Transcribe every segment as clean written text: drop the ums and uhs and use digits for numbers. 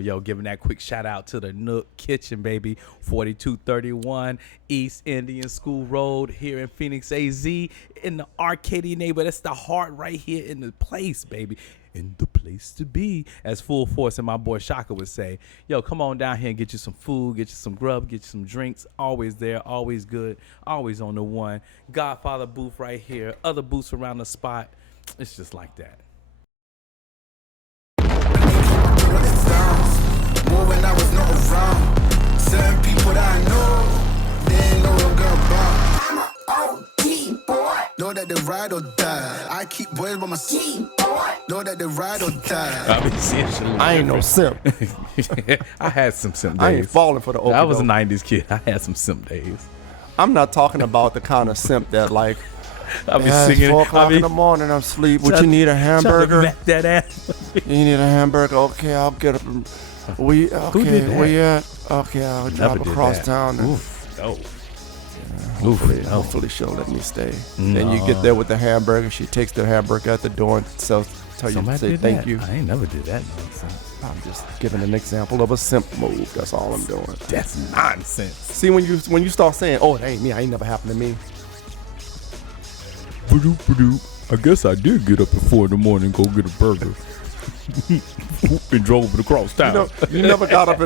Yo, giving that quick shout out to the Nook Kitchen, baby. 4231 East Indian School Road here in Phoenix, AZ. In the Arcadia neighborhood. That's the heart right here in the place, baby. In the place to be, as Full Force and my boy Shaka would say. Yo, come on down here and get you some food, get you some grub, get you some drinks. Always there, always good, always on the one. Godfather booth right here. Other booths around the spot. It's just like that. More when I was not around. Certain people that I know, they ain't know a girl about. I'm a OD boy. Know that they ride or die. I keep boys by my seat, boy. Know that they ride or die. I ain't no simp. I had some simp days. I ain't falling for the okey-doke. I was a 90s kid. I had some simp days. I'm not talking about the kind of simp that like, I'll be singing. 4 o'clock in the morning, I'm asleep. Would you need a hamburger? That ass. You need a hamburger? Okay, I'll get it. Who did that? Where you at? Okay, I'll drive across town. And hopefully she'll let me stay. Then you get there with the hamburger. She takes the hamburger at the door and tell you to say thank you. I ain't never did that nonsense. I'm just giving an example of a simp move. That's all I'm doing. That's nonsense. See, when you start saying, "Oh, it ain't me. I ain't never happened to me." I guess I did get up at 4 in the morning and go get a burger. And drove it across town. You never got up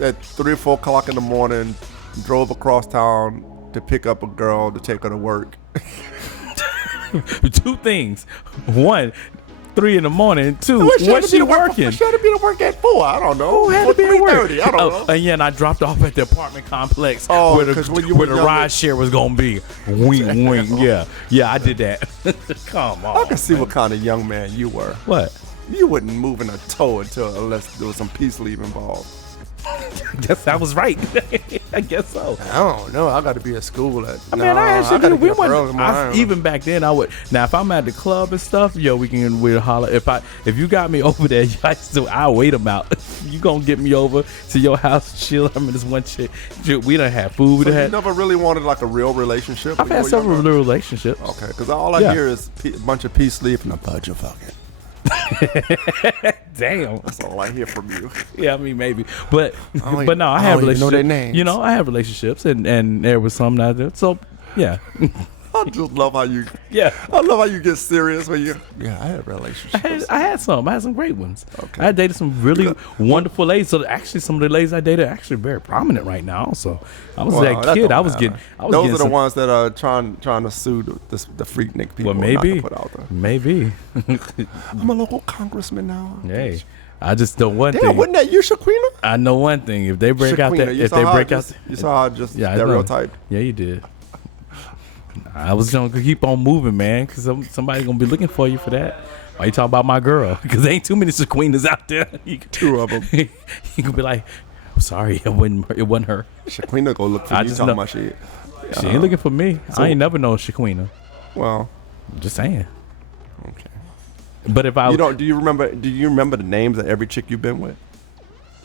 at 3 or 4 o'clock in the morning, drove across town to pick up a girl to take her to work. 2 things. 1, 3 in the morning. 2, what's she working? She had to be to work at 4. I don't know. Who had to be at work? 3:30. I don't know. And and I dropped off at the apartment complex Oh, where the ride share was gonna be. Wink, wink. Yeah, I did that. Come on. I can see what kind of young man you were. What? You wouldn't move in a toe unless there was some peace leave involved. I guess I was right. I guess so. I don't know. I got to be at school at. I mean, I actually did. We went. Even Even back then, I would. Now, if I'm at the club and stuff, we'll holler. If you got me over there, I'll wait them out. You gonna get me over to your house, chill. I mean, this one chick. We done had food. So you never really wanted like a real relationship. I've had several real relationships. Okay, because all I hear is a bunch of peace leave and a bunch of fucking. Damn, that's all I hear from you. Yeah, I mean maybe, but no, I have relationships. Know their names. I have relationships, and there was some that did. So yeah. I just love how you. Yeah, I love how you get serious when you. Yeah, I had relationships. I had some great ones. Okay. I dated some really wonderful ladies. So actually, some of the ladies I dated are actually very prominent right now. So I was that kid. I was getting. Those are the ones that are trying to sue the freaknik people. Well, maybe. Not to put out there. Maybe. I'm a local congressman now. Hey. I just know one thing. Damn, wasn't that you, Shaquina? I know one thing. If they break out that, you saw how I just stereotyped. Yeah, you did. I was gonna keep on moving, man, because somebody's gonna be looking for you for that. Why you talking about my girl? Because there ain't too many Shaquinas out there. 2 of them. You can be like, I'm sorry, it wasn't her. Shaquina go look for you talking about shit. She ain't looking for me. I ain't never known Shaquina. Well, I'm just saying. Okay. But if I do you remember the names of every chick you've been with?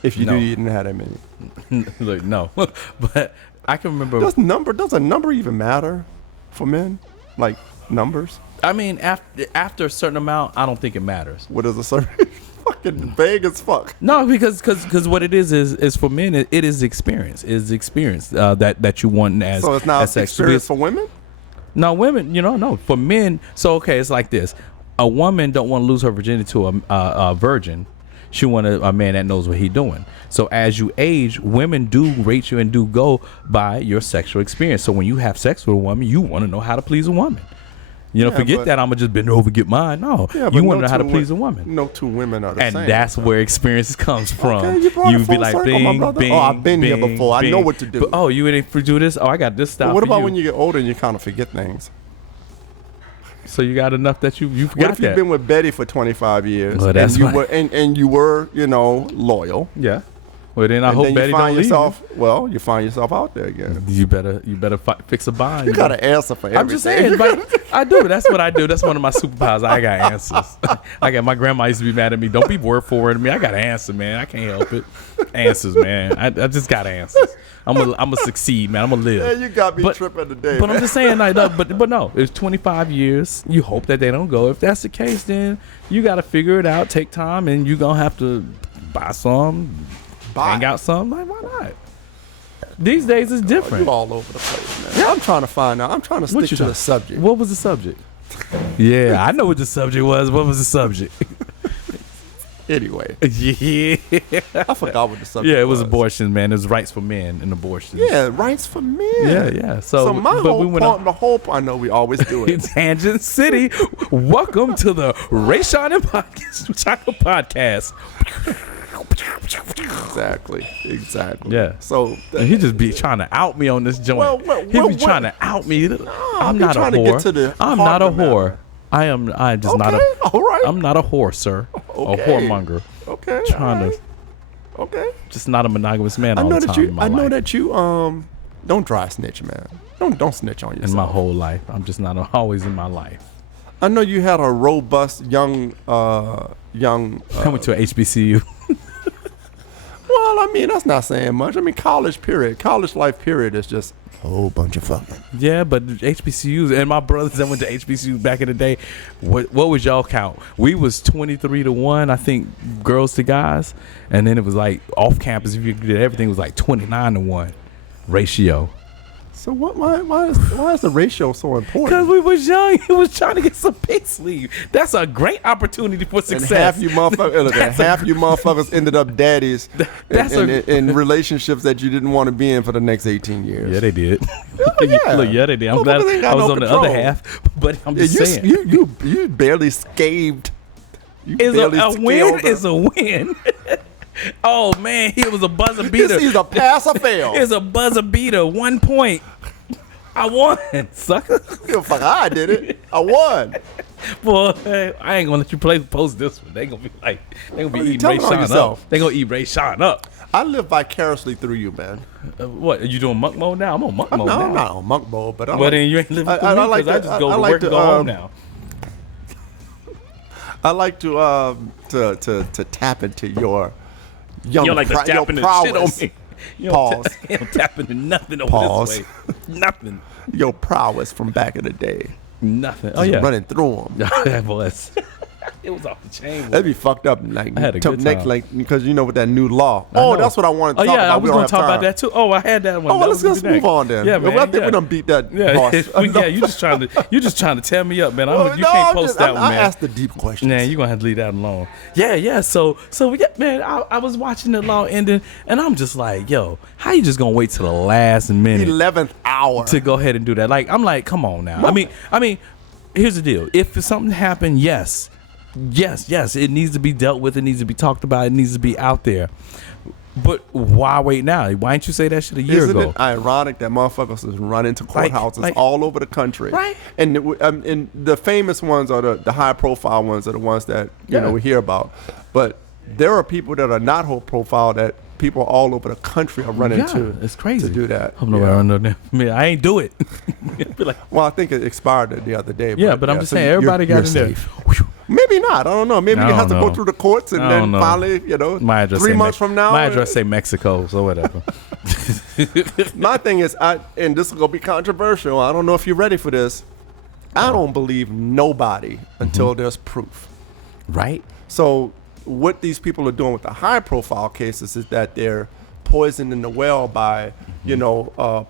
If you do, you didn't have that many. Look, no. But I can remember. Does a number even matter for men? Like numbers? I mean, after a certain amount, I don't think it matters. What is a certain? Fucking vague as fuck. No, because what it is for men, it is experience. It is experience that you want as. So it's not experience for women? No, women, no. For men, so okay, it's like this. A woman don't want to lose her virginity to a virgin. She want a man that knows what he's doing. So as you age, women do rate you and do go by your sexual experience. So when you have sex with a woman, you want to know how to please a woman. Forget that I'm going to just bend over and get mine. No, you want to know how to please a woman. No 2 women are the same. And that's where experience comes from. Okay, you be like, bing, bing, I've been here before. I know what to do. But, you didn't do this? Oh, I got this style. But what about when you get older and you kind of forget things? So you got enough that you forgot that. What if you've been with Betty for 25 years well, that's and you were loyal? Yeah. Well, then I hope Betty don't leave. Well, you find yourself out there again. You better fix a bond. You got an answer for everything. I'm just saying, but I do. That's what I do. That's one of my superpowers. I got answers. My grandma used to be mad at me. Don't be word forward to me. I got an answer, man. I can't help it. Answers, man. I just got answers. I'm gonna succeed, man. I'm gonna live. Yeah, you got me tripping today. But man. I'm just saying, but no. It's 25 years. You hope that they don't go. If that's the case, then you got to figure it out. Take time, and you gonna have to buy some, hang out some. Like, why not? These days it's different. You all over the place, man. Yeah. I'm trying to find out. I'm trying to stick to the subject. What was the subject? Yeah, I know what the subject was. What was the subject? Anyway. Yeah. I forgot what the subject was. Yeah, it was abortion, man. It was rights for men and abortion. Yeah, rights for men. Yeah. So my whole point, the whole point, I know we always do it. Tangent City. Welcome to the RAYSHON&SHAKA podcast. Exactly. Yeah. So he just be trying to out me on this joint. He be trying to out me. I'm not a whore. I'm not a whore. I'm just not a. All right. I'm not a whore, sir. Okay. A whoremonger. Okay. Trying to. Okay. Just not a monogamous man all the time in my life. I know that you don't dry snitch, man. Don't snitch on yourself. In my whole life, I'm just not always in my life. I know you had a robust young. I went to a HBCU. Well, I mean, that's not saying much. I mean, college life period is just a whole bunch of fucking. Yeah, but HBCUs and my brothers that went to HBCUs back in the day, what would y'all count? We was 23-1, I think, girls to guys, and then it was like off campus. If you did everything, it was like 29-1 ratio. So why is the ratio so important? Because we was young, he was trying to get some pig sleeve. That's a great opportunity for success. And half you motherfuckers ended up daddies in relationships that you didn't want to be in for the next 18 years. Yeah, they did. Yeah. Look, yeah, they did. I'm glad I was on the other half, but I'm just saying. You barely scathed. A win is a win. Oh man, it was a buzzer beater. This is a pass or fail. It's a buzzer beater. 1 point. I won, sucker. I did it. I won. Boy, I ain't gonna let you post this one. They gonna be like, they gonna be eating RAYSHON up. They gonna eat RAYSHON up. I live vicariously through you, man. What are you doing, monk mode now? I'm on monk mode now. I'm not on monk mode, but well, then you ain't living through me because I just go to work and go home now. I like to tap into your young you don't like to tap into shit on me. You Pause. You don't tap into nothing over Pause. this way. Nothing. Your prowess from back in the day. Nothing. Just running through them. That was. It was off the chain. That'd be fucked up. Like, I had a good time. Like, because you know with that new law. That's what I wanted to talk about. I was going to talk about that too. Oh, I had that one. Oh, well, let's move on then. Yeah, man. I think we done beat that horse. Yeah, you just trying to tear me up, man. You can't post that one, man. I asked the deep questions. Nah, you're gonna have to leave that alone. Yeah. So yeah, man. I was watching the law ending, and I'm just like, yo, how you just gonna wait till the last minute, 11th hour, to go ahead and do that? Like, I'm like, come on now. I mean, here's the deal. If something happened, yes, it needs to be dealt with. It needs to be talked about. It needs to be out there. But why wait now? Why didn't you say that shit a year ago? Isn't it ironic that motherfuckers is running to courthouses all over the country? Right. And the famous ones are the high profile ones are the ones that you know we hear about. But there are people that are not high profile that people all over the country are running to. It's crazy to do that. I ain't do it. Well, I think it expired the other day. But I'm just saying everybody got in there. Maybe not. I don't know. Maybe you have to go through the courts and then finally, my address 3 months from now. My address say Mexico, so whatever. My thing is, and this is gonna be controversial. I don't know if you're ready for this. I don't believe nobody until there's proof. Right. So what these people are doing with the high profile cases is that they're poisoning the well by,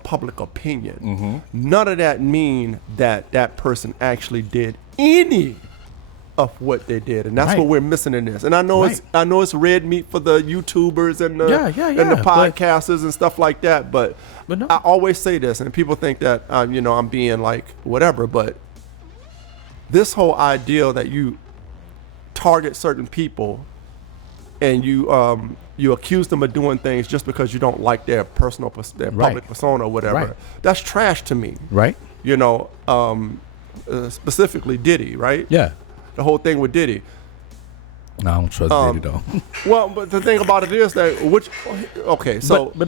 public opinion. None of that mean that person actually did any of what they did, and that's what we're missing in this. And I know it's red meat for the YouTubers and the podcasters and stuff like that. But no. I always say this, and people think that I'm being like whatever. But this whole idea that you target certain people and you accuse them of doing things just because you don't like their personal, their public persona or whatever. That's trash to me. Right. Specifically Diddy. Right. Yeah. The whole thing with Diddy. No, I don't trust Diddy though. Well, but the thing about it is that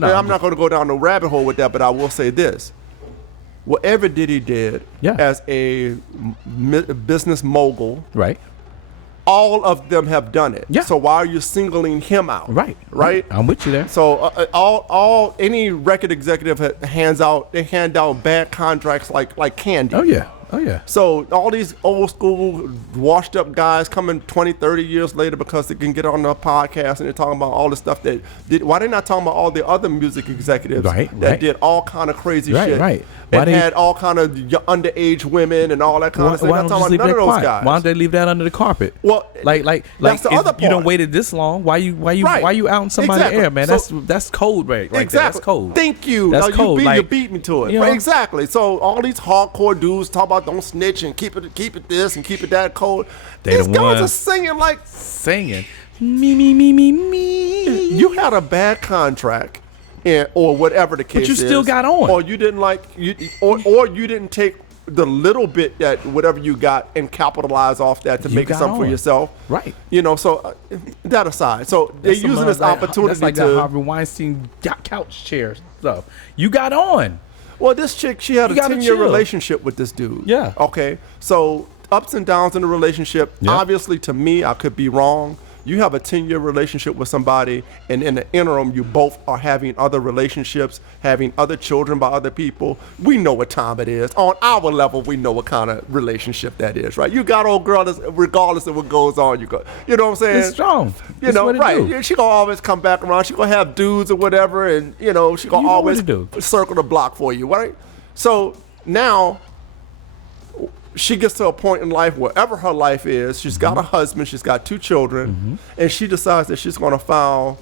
I'm not going to go down the rabbit hole with that, but I will say this: whatever Diddy did as a business mogul, right? All of them have done it. Yeah. So why are you singling him out? Right. I'm with you there. So any record executive hand out bad contracts like candy. Oh yeah. Oh, yeah. So all these old school washed up guys coming 20, 30 years later because they can get on the podcast and they're talking about all the stuff that did. Why they not talking about all the other music executives that did all kind of crazy shit? Right. And had all kind of underage women and all that kind of stuff. Why Not don't talking about none of those guys. Why don't they leave that under the carpet? Well, like that's the other part. You don't waited this long. Why you out in somebody's air, man? That's cold, right? Exactly. That's cold. Thank you. That's cold. You beat me to it. You know? Right, exactly. So all these hardcore dudes talk about don't snitch and keep it this and keep it that cold. These guys are singing me. You had a bad contract. Or whatever the case is. But you still got on. Or you didn't or you didn't take the little bit that whatever you got and capitalize off that to make it something for yourself. Right. So that aside. So they're using this opportunity that's like to. That Harvey Weinstein couch chair stuff. You got on. Well, this chick, she had a 10-year relationship with this dude. Yeah. Okay. So ups and downs in the relationship. Yep. Obviously, to me, I could be wrong. You have a 10-year relationship with somebody, and in the interim, you both are having other relationships, having other children by other people. We know what time it is. On our level, we know what kind of relationship that is, right? You got old girl, regardless of what goes on, you know what I'm saying? It's strong. Right? She gonna always come back around. She gonna have dudes or whatever, and she gonna always circle the block for you, right? So now. She gets to a point in life, wherever her life is, she's got a husband, she's got 2 children, and she decides that she's going to file,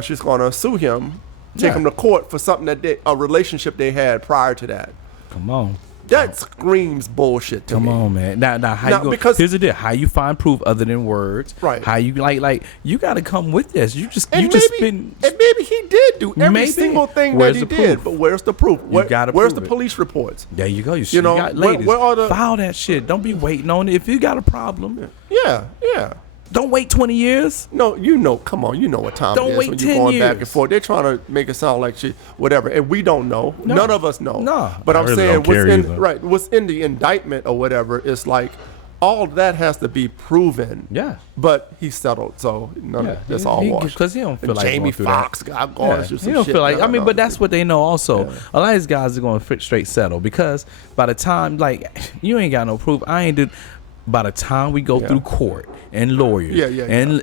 she's going to sue him, take him to court for something a relationship they had prior to that. Come on. That screams bullshit to me. Come on, man. Now how you go? Because here's the deal: how you find proof other than words? Right. How you like you got to come with this. And maybe he did do every single thing that he did, but where's the proof? Where's the police reports? There you go. You got ladies. Where are file that shit. Don't be waiting on it. If you got a problem, yeah. Don't wait 20 years. No, come on, you know what time don't it is wait when 10 you're going years. back and forth. They're trying to make it sound like shit, whatever, and we don't know. No. None of us know. No, but I'm really saying what's in the indictment or whatever is like all that has to be proven. Yeah. But he settled, so that's all washed. Because he don't feel like Jamie going through Foxx got going through some he don't shit. feel like but that's what they know also. Yeah. A lot of these guys are going to straight settle because by the time you ain't got no proof. By the time we go through court and lawyers, man,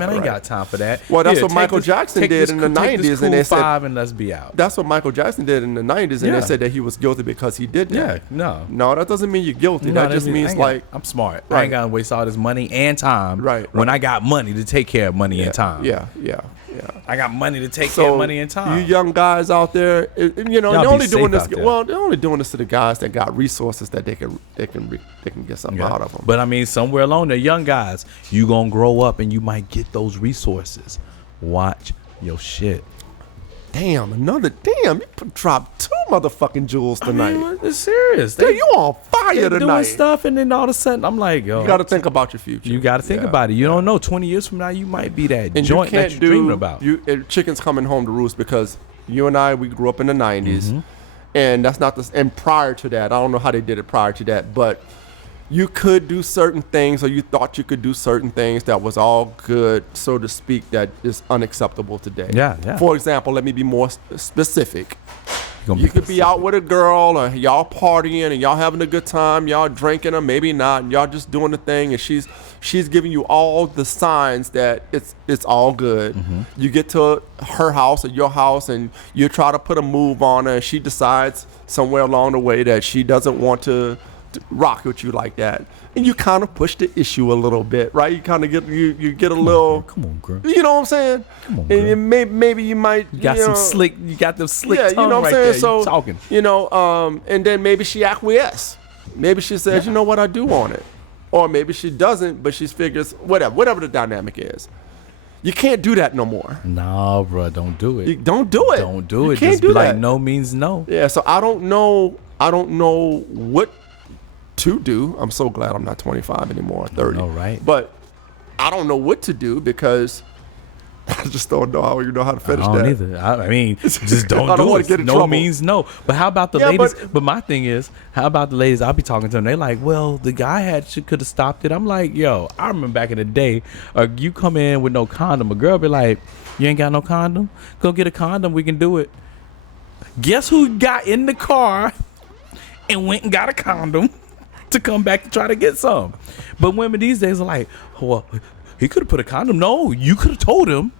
I ain't got time for that. Well, that's what Michael Jackson did in the 90s, and they said and let's be out. That's what Michael Jackson did in the 90s, and they said that he was guilty because he did that. Yeah, no, that doesn't mean you're guilty. That just means I'm smart. Right. I ain't gotta waste all this money and time. When I got money to take care of money and time. Yeah. I got money to take care of money and time. You young guys out there, they're only doing this. Well, they're only doing this to the guys that got resources that they can get something out of them. But I mean, somewhere along there, young guys, you gonna grow up and you might get those resources. Watch your shit. Damn, you dropped 2 motherfucking jewels tonight. I mean, it's serious. You on fire tonight. Doing stuff, and then all of a sudden, I'm like, yo. You got to think about your future. You got to think about it. You don't know. 20 years from now, you might be that joint that you're dreaming about. Chicken's coming home to roost because you and I, we grew up in the 90s, and that's not and prior to that, I don't know how they did it prior to that, but you could do certain things, or you thought you could do certain things that was all good, so to speak, that is unacceptable today. Yeah. For example, let me be more specific. You could be out with a girl, or y'all partying, and y'all having a good time, y'all drinking, or maybe not, and y'all just doing the thing, and she's giving you all the signs that it's all good. You get to her house or your house, and you try to put a move on her, and she decides somewhere along the way that she doesn't want to rock with you like that, and you kind of push the issue a little bit, right? You kind of get you get a little. Come on, girl. You know what I'm saying? Come on, girl. And maybe you might. You got some slick. You got them slick. Yeah, you know what I'm saying. There. So you talking. And then maybe she acquiesces. Maybe she says, you know what, I do want it, or maybe she doesn't, but she figures whatever the dynamic is. You can't do that no more. No, bro, don't do it. Don't do it. Don't do it. You can't Just do be that. like no means no. Yeah. So I don't know what to do. I'm so glad I'm not 25 anymore, 30. No, right? But I don't know what to do because I just don't know how to finish that. I don't either. I mean, just don't I don't do want it. to get in No trouble. means no. But how about the ladies? But my thing is, how about the ladies? I'll be talking to them. They like, well, the guy could have stopped it. I'm like, yo, I remember back in the day, you come in with no condom. A girl be like, you ain't got no condom? Go get a condom. We can do it. Guess who got in the car and went and got a condom to come back to try to get some. But women these days are like, well, he could have put a condom. No, you could have told him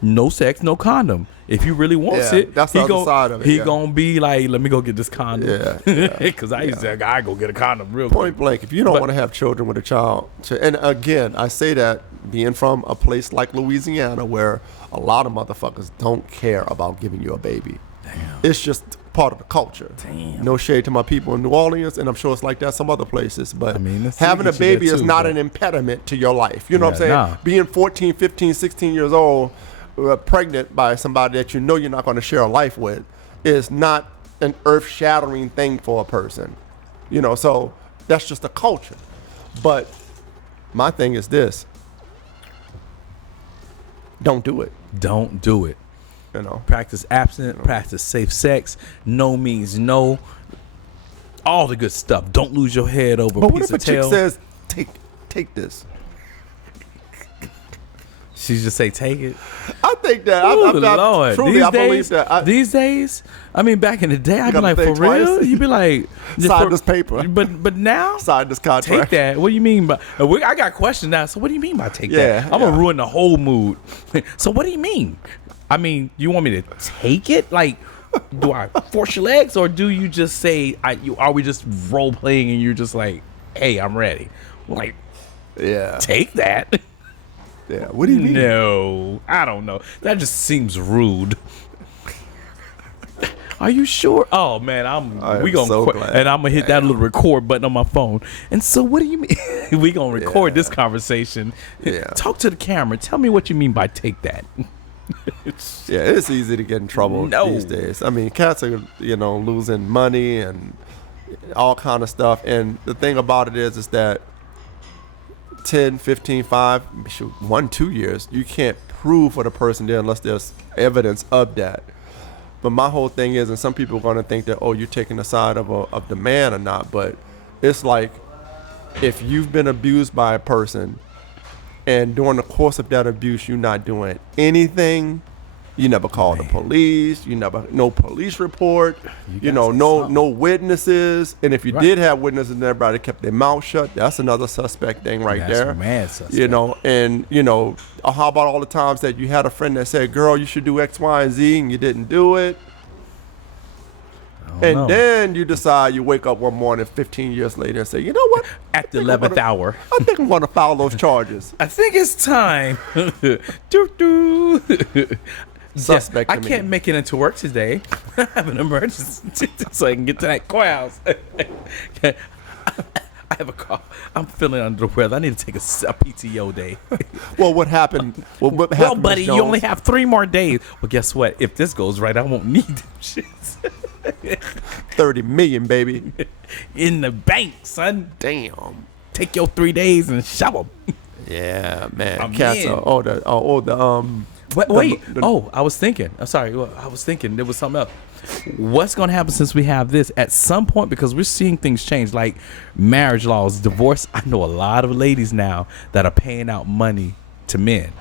no sex, no condom. If he really wants it, that's the other side of it. He gonna be like, let me go get this condom. Yeah. Because I used to, I go get a condom real Point quick. blank, if you don't want to have children with a child, and again, I say that being from a place like Louisiana where a lot of motherfuckers don't care about giving you a baby. Damn. It's just part of the culture. Damn. No shade to my people in New Orleans, and I'm sure it's like that some other places, but I mean, let's having a get you there baby is too, not but- an impediment to your life. You know what I'm saying? nah. Being 14, 15, 16 years old, pregnant by somebody that you know you're not going to share a life with is not an earth-shattering thing for a person. You know, so that's just a culture. But my thing is this. Don't do it. Don't do it. You know. Practice abstinence, practice safe sex. No means no. All the good stuff. Don't lose your head over But a what piece if a of chick tail. says, take this? She just say, take it. I think that. Oh, Lord. Truly, I believe that. These days, I mean, back in the day, I'd be gotta like, for think real? twice. You'd be like, Sign this paper. But now, Sign this contract. take that. What do you mean by? I got questions now. So what do you mean by take Yeah, that? I'm gonna yeah. ruin the whole mood. So what do you mean? I mean, you want me to take it? Like, do I force your legs, or do you just say, are we just role playing and you're just like, hey, I'm ready? Like, Yeah. take that. Yeah. What do you mean? No, I don't know. That just seems rude. Are you sure? Oh man, I am we gonna so qu- glad. and I'm gonna hit that little record button on my phone. And so, what do you mean? We gonna record this conversation. Yeah. Talk to the camera. Tell me what you mean by take that. Yeah, it's easy to get in trouble No. these days. I mean, cats are, losing money and all kind of stuff. And the thing about it is that 10, 15, 5, 1, 2 years, you can't prove for the person there unless there's evidence of that. But my whole thing is, and some people are going to think that, oh, you're taking the side of the man or not. But it's like, if you've been abused by a person and during the course of that abuse, you're not doing anything, you never call the police, no police report, no witnesses. And if you did have witnesses and everybody kept their mouth shut, that's another suspect thing right That's there. mad suspect. How about all the times that you had a friend that said, girl, you should do X, Y, and Z, and you didn't do it. And know. then you decide, you wake up one morning 15 years later and say, you know what? At the 11th hour, I think I'm going to file those charges. I think it's time. Doo-doo. Suspect I to me. can't make it into work today. I have an emergency, so I can get to that courthouse. I have a call. I'm feeling under the weather. I need to take a PTO day. Well, what happened? What happened, Well, buddy, Ms. you only Jones? have 3 more days. Well, guess what? If this goes right, I won't need them shits 30 million, baby. in the bank, son. Damn. Take your 3 days and shove them. Yeah, man. I'm Cats in. are Wait. I was thinking. I'm sorry. I was thinking there was something else. What's going to happen since we have this at some point? Because we're seeing things change, like marriage laws, divorce. I know a lot of ladies now that are paying out money to men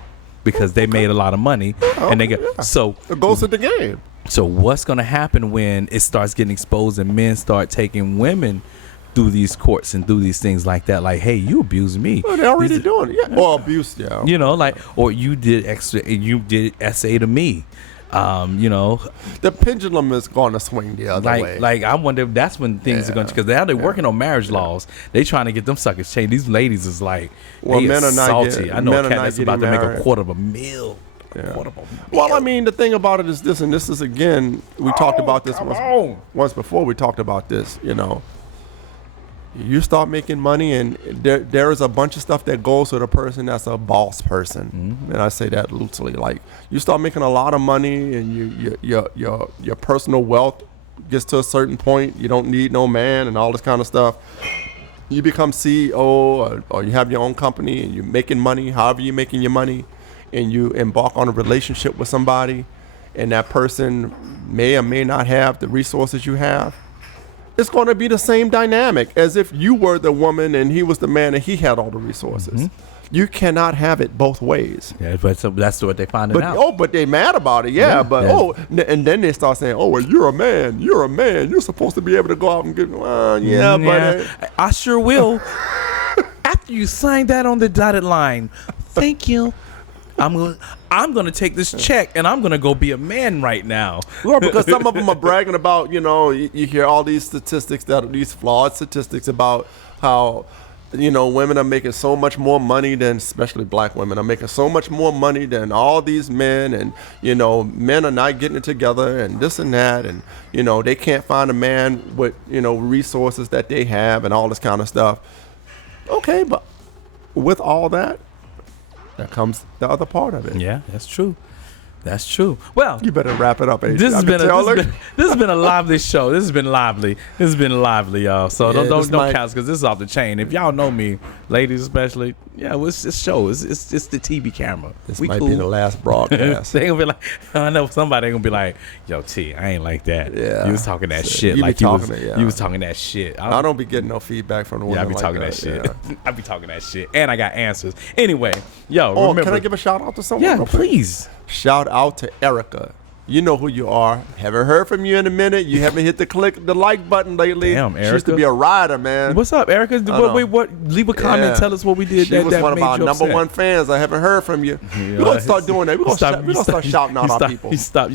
because they made a lot of money, and they get so. It goes to the game. So what's going to happen when it starts getting exposed and men start taking women through these courts and do these things like that? Like, hey, you abused me. Well, they're already doing it. Yeah. Or abuse, yeah. You know, like, or you did extra, you did SA to me. The pendulum is going to swing the other way. Like I wonder if that's when things are going to, because now they're working on marriage laws. They trying to get them suckers changed. These ladies is like, Well, they men are not salty. getting- I know men a are cat not that's about to getting make a married. quarter of a mil. Well, I mean, the thing about it is this, and this is, again, we talked about this once before. We talked about this, You start making money, and there is a bunch of stuff that goes with a person that's a boss person, and I say that loosely. Like, you start making a lot of money, and your personal wealth gets to a certain point. You don't need no man and all this kind of stuff. You become CEO, or you have your own company, and you're making money. However you're making your money, and you embark on a relationship with somebody, and that person may or may not have the resources you have. It's going to be the same dynamic as if you were the woman and he was the man and he had all the resources. You cannot have it both ways. Yeah, but so that's what they finding out. But they mad about it, and then they start saying, oh, well, you're a man, you're supposed to be able to go out and get, but I sure will. After you sign that on the dotted line, thank you. I'm gonna take this check and I'm gonna go be a man right now. Well, because some of them are bragging about, you hear all these statistics, these flawed statistics about how, women are making so much more money than, especially black women, are making so much more money than all these men, and, men are not getting it together and this and that, and, they can't find a man with, resources that they have and all this kind of stuff. Okay, but with all that, there comes the other part of it. Yeah, that's true. That's true. Well, you better wrap it up. This has been a lively show. This has been lively. Y'all. So don't count, because this is off the chain. If y'all know me, ladies especially, it's this show. It's the TV camera. This might be the last broadcast. They gonna be like, I know somebody gonna be like, yo, T, I ain't like that. Yeah, you was talking that shit. You like you was talking that shit. I don't be getting no feedback from the women. I be talking that shit. Yeah. I be talking that shit, and I got answers. Anyway, remember, can I give a shout out to someone? Yeah, please. Shout out to Erica. You know who you are. Haven't heard from you in a minute. You haven't hit the like button lately. Damn, Erica. She used to be a rider, man. What's up, Erica? What? Leave a comment. Yeah. Tell us what we did. She was one of our number one fans. I haven't heard from you. We're gonna start doing that. We're gonna start shouting out our people. You stop.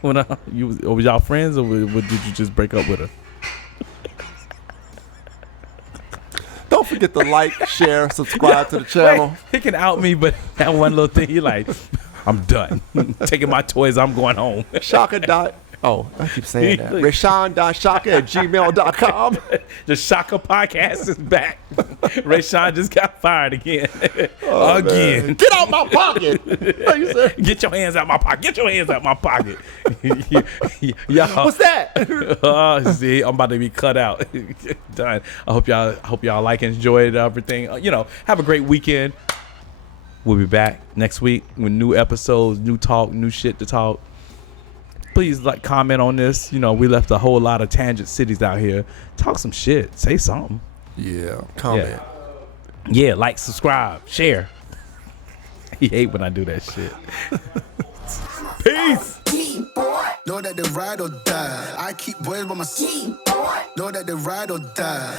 Was y'all friends, or did you just break up with her? Don't forget to like, share, subscribe to the channel. Wait, he can out me, but that one little thing, he like, I'm done. Taking my toys, I'm going home. Shaka. I keep saying that. RAYSHON&SHAKA@gmail.com. The Shaka podcast is back. Rayshawn just got fired again. Again. Man. Get out my pocket. Get your hands out my pocket. Get your hands out my pocket. Y'all. What's that? See, I'm about to be cut out. Done. I hope y'all like and enjoyed everything. Have a great weekend. We'll be back next week with new episodes, new talk, new shit to talk. Please comment on this. We left a whole lot of tangent cities out here. Talk some shit. Say something. Yeah. Comment. Yeah, like, subscribe, share. He hate when I do that shit. Peace. Know that they ride or die. I keep boys by my side. Know that they ride or die.